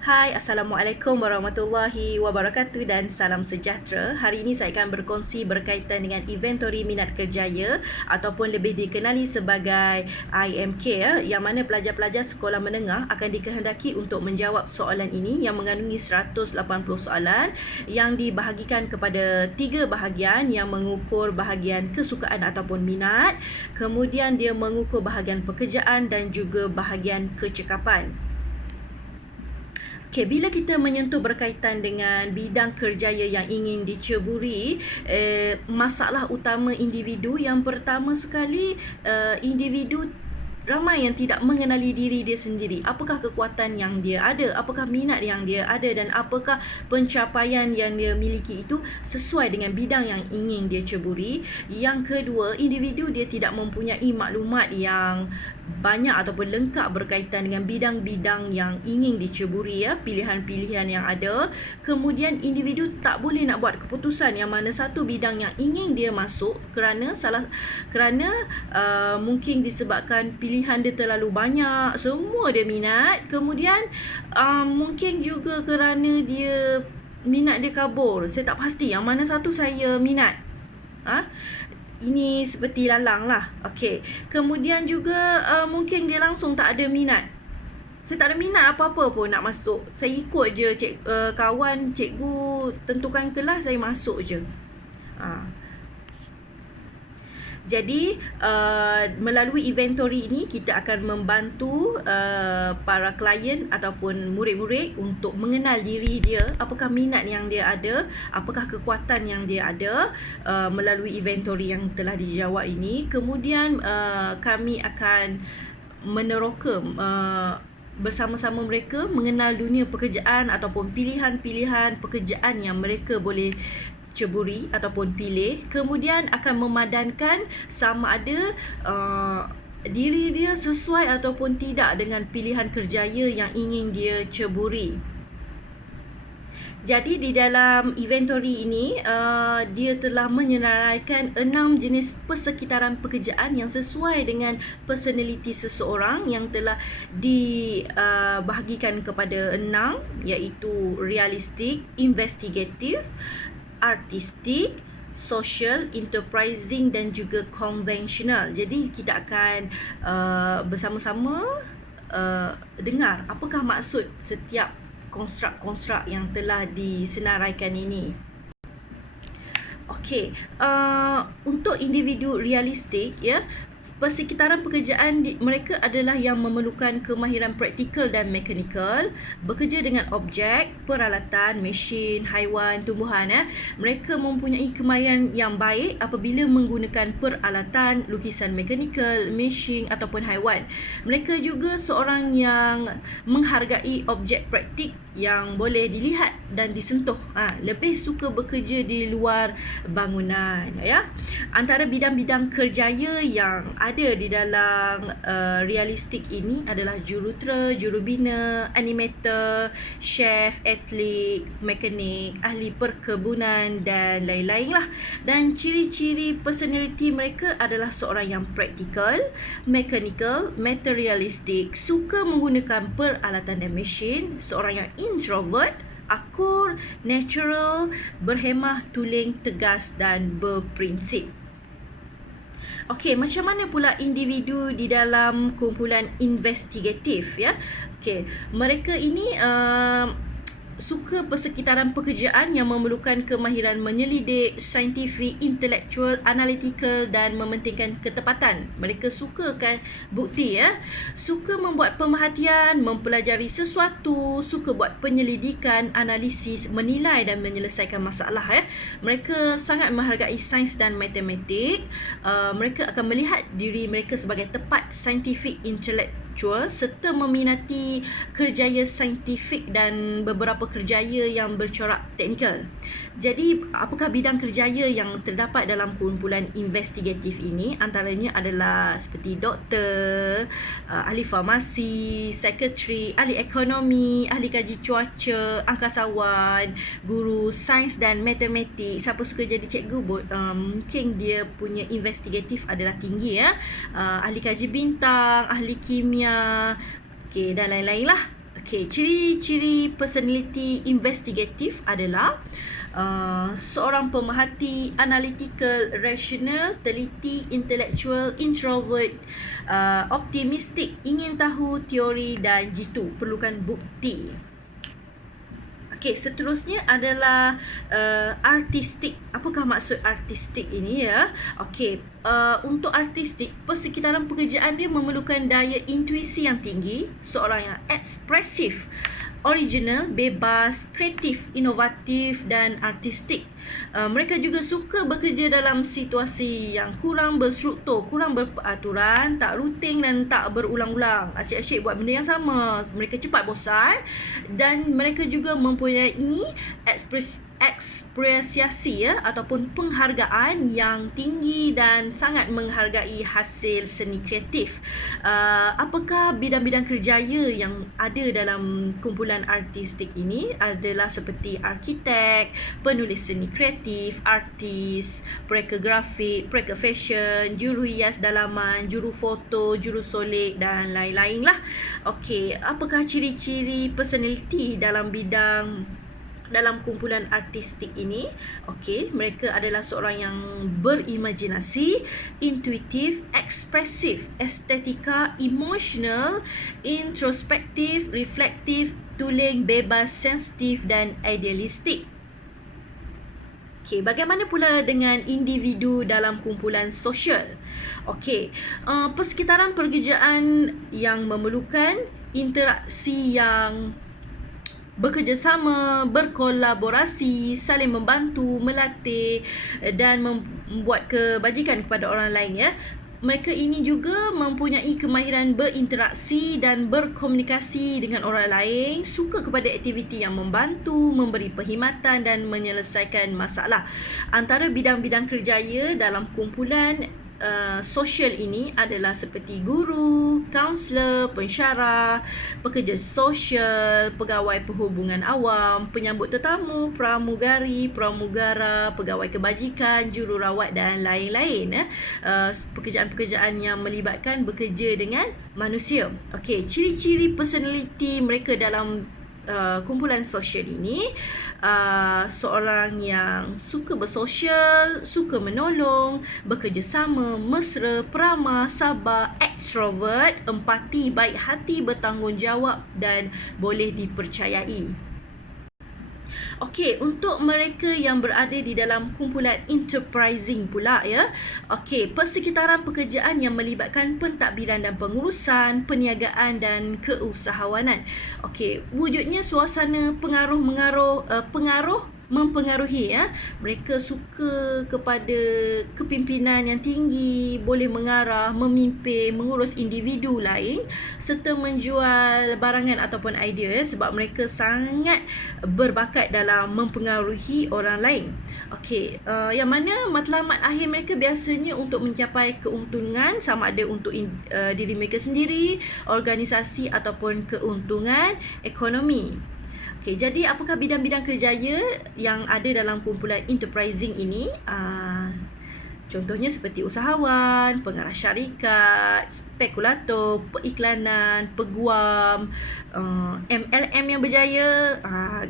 Hai, Assalamualaikum warahmatullahi wabarakatuh dan salam sejahtera. Hari ini saya akan berkongsi berkaitan dengan inventory minat kerjaya ataupun lebih dikenali sebagai IMK, yang mana pelajar-pelajar sekolah menengah akan dikehendaki untuk menjawab soalan ini yang mengandungi 180 soalan yang dibahagikan kepada 3 bahagian yang mengukur bahagian kesukaan ataupun minat, kemudian dia mengukur bahagian pekerjaan dan juga bahagian kecekapan. Okay, bila kita menyentuh berkaitan dengan bidang kerjaya yang ingin diceburi, masalah utama individu yang pertama sekali, individu ramai yang tidak mengenali diri dia sendiri. Apakah kekuatan yang dia ada, apakah minat yang dia ada dan apakah pencapaian yang dia miliki itu sesuai dengan bidang yang ingin dia ceburi. Yang kedua, individu dia tidak mempunyai maklumat yang banyak ataupun lengkap berkaitan dengan bidang-bidang yang ingin diceburi, pilihan-pilihan yang ada. Kemudian individu tak boleh nak buat keputusan yang mana satu bidang yang ingin dia masuk kerana mungkin disebabkan pilihan dia terlalu banyak, semua dia minat. Kemudian mungkin juga kerana dia minat dia kabur. Saya tak pasti yang mana satu saya minat. Ini seperti lalang lah. Okey. Kemudian juga mungkin dia langsung tak ada minat. Saya tak ada minat apa-apa pun nak masuk. Saya ikut je kawan, cikgu tentukan kelas, saya masuk je. Jadi melalui inventory ini kita akan membantu para klien ataupun murid-murid untuk mengenal diri dia, apakah minat yang dia ada, apakah kekuatan yang dia ada melalui inventory yang telah dijawab ini. Kemudian kami akan meneroka bersama-sama mereka mengenal dunia pekerjaan ataupun pilihan-pilihan pekerjaan yang mereka boleh ceburi ataupun pilih. Kemudian akan memadankan sama ada diri dia sesuai ataupun tidak dengan pilihan kerjaya yang ingin dia ceburi. Jadi di dalam inventory ini dia telah menyenaraikan 6 jenis persekitaran pekerjaan yang sesuai dengan personality seseorang yang telah dibahagikan kepada 6, iaitu realistik, investigatif, artistik, social, enterprising dan juga konvensional. Jadi kita akan bersama-sama dengar apakah maksud setiap konstruk-konstruk yang telah disenaraikan ini. Okey, untuk individu realistik, persekitaran pekerjaan mereka adalah yang memerlukan kemahiran praktikal dan mekanikal, bekerja dengan objek, peralatan, mesin, haiwan, tumbuhan. Mereka mempunyai kemahiran yang baik apabila menggunakan peralatan, lukisan mekanikal, mesin ataupun haiwan. Mereka juga seorang yang menghargai objek praktik yang boleh dilihat dan disentuh. Lebih suka bekerja di luar bangunan. Antara bidang-bidang kerjaya yang ada di dalam realistik ini adalah jurutera, jurubina, animator, chef, atlet, mekanik, ahli perkebunan dan lain-lain lah. Dan ciri-ciri personality mereka adalah seorang yang praktikal, mechanical, materialistik, suka menggunakan peralatan dan mesin, seorang yang introvert, akur, natural, berhemah, tulen, tegas dan berprinsip. Okey, macam mana pula individu di dalam kumpulan investigatif, Okey, mereka ini suka persekitaran pekerjaan yang memerlukan kemahiran menyelidik, saintifik, intelektual, analytical dan mementingkan ketepatan. Mereka sukakan bukti, suka membuat pemerhatian, mempelajari sesuatu, suka buat penyelidikan, analisis, menilai dan menyelesaikan masalah. Mereka sangat menghargai sains dan matematik. Mereka akan melihat diri mereka sebagai tepat, saintifik, intelektual serta meminati kerjaya saintifik dan beberapa kerjaya yang bercorak teknikal. Jadi, apakah bidang kerjaya yang terdapat dalam kumpulan investigatif ini? Antaranya adalah seperti doktor, ahli farmasi, sekretari, ahli ekonomi, ahli kaji cuaca, angkasawan, guru sains dan matematik. Siapa suka jadi cikgu, mungkin dia punya investigatif adalah tinggi, ahli kaji bintang, ahli kimia, dan lain-lain lah. Okey, ciri-ciri personality investigatif adalah seorang pemerhati, analytical, rational, teliti, intellectual, introvert, optimistic, ingin tahu teori dan jitu, perlukan bukti. Okey, seterusnya adalah artistik. Apakah maksud artistik ini ya? Okey, untuk artistik, persekitaran pekerjaan dia memerlukan daya intuisi yang tinggi, seorang yang ekspresif, original, bebas, kreatif, inovatif dan artistik. Mereka juga suka bekerja dalam situasi yang kurang berstruktur, kurang berperaturan, tak rutin dan tak berulang-ulang. Asyik-asyik buat benda yang sama. Mereka cepat bosan dan mereka juga mempunyai ekspresiasi ya ataupun penghargaan yang tinggi dan sangat menghargai hasil seni kreatif. Apakah bidang-bidang kerjaya yang ada dalam kumpulan artistik ini adalah seperti arkitek, penulis seni kreatif, artis, pereka grafik, pereka fashion, juru hias dalaman, juru foto, juru solek dan lain-lain lah. Okey, apakah ciri-ciri personality dalam kumpulan artistik ini? Okey, mereka adalah seorang yang berimajinasi, intuitif, ekspresif, estetika, emosional, introspektif, reflektif, tulen, bebas, sensitif dan idealistik. Okey, bagaimana pula dengan individu dalam kumpulan sosial? Okey, persekitaran pekerjaan yang memerlukan interaksi yang bekerjasama, berkolaborasi, saling membantu, melatih dan membuat kebajikan kepada orang lain ya. Mereka ini juga mempunyai kemahiran berinteraksi dan berkomunikasi dengan orang lain, suka kepada aktiviti yang membantu, memberi perkhidmatan dan menyelesaikan masalah. Antara bidang-bidang kerjaya dalam kumpulan sosial ini adalah seperti guru, kaunselor, pensyarah, pekerja sosial, pegawai perhubungan awam, penyambut tetamu, pramugari, pramugara, pegawai kebajikan, jururawat dan lain-lain. Pekerjaan-pekerjaan yang melibatkan bekerja dengan manusia. Okey, ciri-ciri personality mereka dalam kumpulan sosial ini, seorang yang suka bersosial, suka menolong, bekerjasama, mesra, peramah, sabar, ekstrovert, empati, baik hati, bertanggungjawab dan boleh dipercayai. Okey, untuk mereka yang berada di dalam kumpulan enterprising pula ya. Okey, persekitaran pekerjaan yang melibatkan pentadbiran dan pengurusan, perniagaan dan keusahawanan. Okey, wujudnya suasana pengaruh mempengaruhi ya. Mereka suka kepada kepimpinan yang tinggi, boleh mengarah, memimpin, mengurus individu lain serta menjual barangan ataupun idea ya, sebab mereka sangat berbakat dalam mempengaruhi orang lain. Okey, yang mana matlamat akhir mereka biasanya untuk mencapai keuntungan, sama ada untuk diri mereka sendiri, organisasi ataupun keuntungan ekonomi. Okey, jadi apakah bidang-bidang kerjaya yang ada dalam kumpulan enterprising ini? Contohnya seperti usahawan, pengarah syarikat, spekulator, periklanan, peguam, MLM yang berjaya,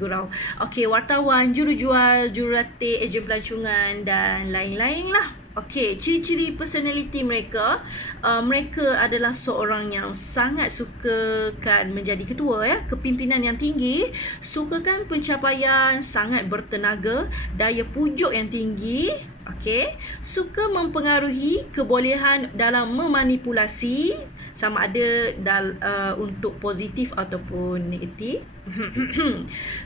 gurau. Okey, wartawan, jurujual, jurulatih, ejen pelancongan dan lain-lain lah. Okey, ciri-ciri personality mereka, mereka adalah seorang yang sangat sukakan menjadi ketua ya, kepimpinan yang tinggi, sukakan pencapaian, sangat bertenaga, daya pujuk yang tinggi. Okey, suka mempengaruhi, kebolehan dalam memanipulasi, sama ada untuk positif ataupun negatif.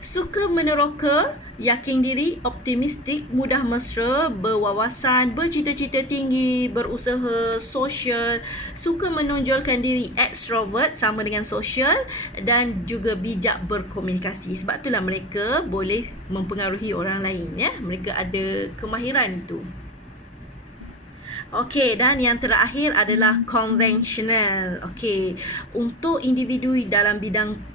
Suka meneroka, yakin diri, optimistik, mudah mesra, berwawasan, bercita-cita tinggi, berusaha, sosial, suka menonjolkan diri, ekstrovert sama dengan sosial dan juga bijak berkomunikasi. Sebab itulah mereka boleh mempengaruhi orang lain ya. Mereka ada kemahiran itu. Okey, dan yang terakhir adalah konvensional. Okey, untuk individu dalam bidang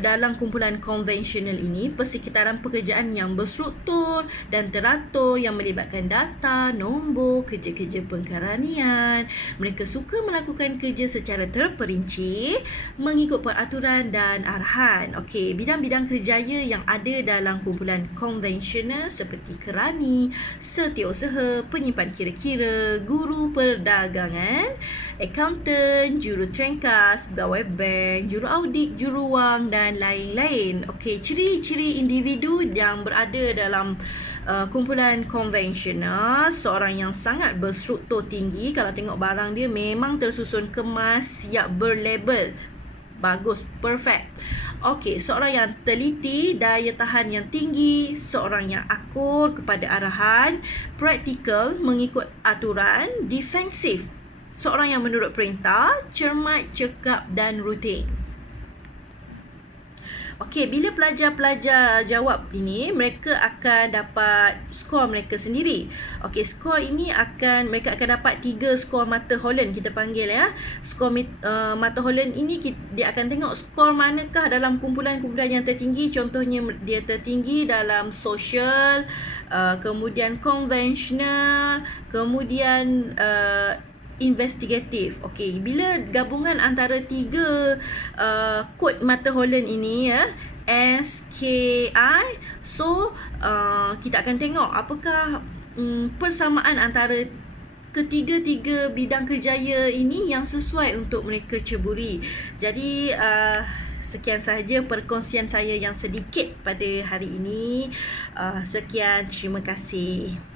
dalam kumpulan konvensional ini, persekitaran pekerjaan yang berstruktur dan teratur yang melibatkan data, nombor, kerja-kerja pengkaranian. Mereka suka melakukan kerja secara terperinci, mengikut peraturan dan arahan. Okey, bidang-bidang kerjaya yang ada dalam kumpulan konvensional seperti kerani, setiausaha, penyimpan kira-kira, guru perdagangan, akaunten, jurutrengkas, pegawai bank, juru audit, juru wang dan lain-lain. Okey, ciri-ciri individu yang berada dalam kumpulan konvensional, seorang yang sangat berstruktur tinggi. Kalau tengok barang dia memang tersusun kemas, siap berlabel. Bagus, perfect. Okey, seorang yang teliti, daya tahan yang tinggi, seorang yang akur kepada arahan, praktikal, mengikut aturan, defensif, seorang yang menurut perintah, cermat, cekap dan rutin. Okey, bila pelajar-pelajar jawab ini, mereka akan dapat skor mereka sendiri. Okey, skor ini mereka akan dapat 3 skor mata Holland, kita panggil ya. Skor mata Holland ini dia akan tengok skor manakah dalam kumpulan-kumpulan yang tertinggi. Contohnya dia tertinggi dalam sosial, kemudian konvensional, kemudian investigatif. Okey, bila gabungan antara 3 kod mata Holland ini ya, SKI, so kita akan tengok apakah persamaan antara ketiga-tiga bidang kerjaya ini yang sesuai untuk mereka ceburi. Jadi sekian sahaja perkongsian saya yang sedikit pada hari ini. Sekian, terima kasih.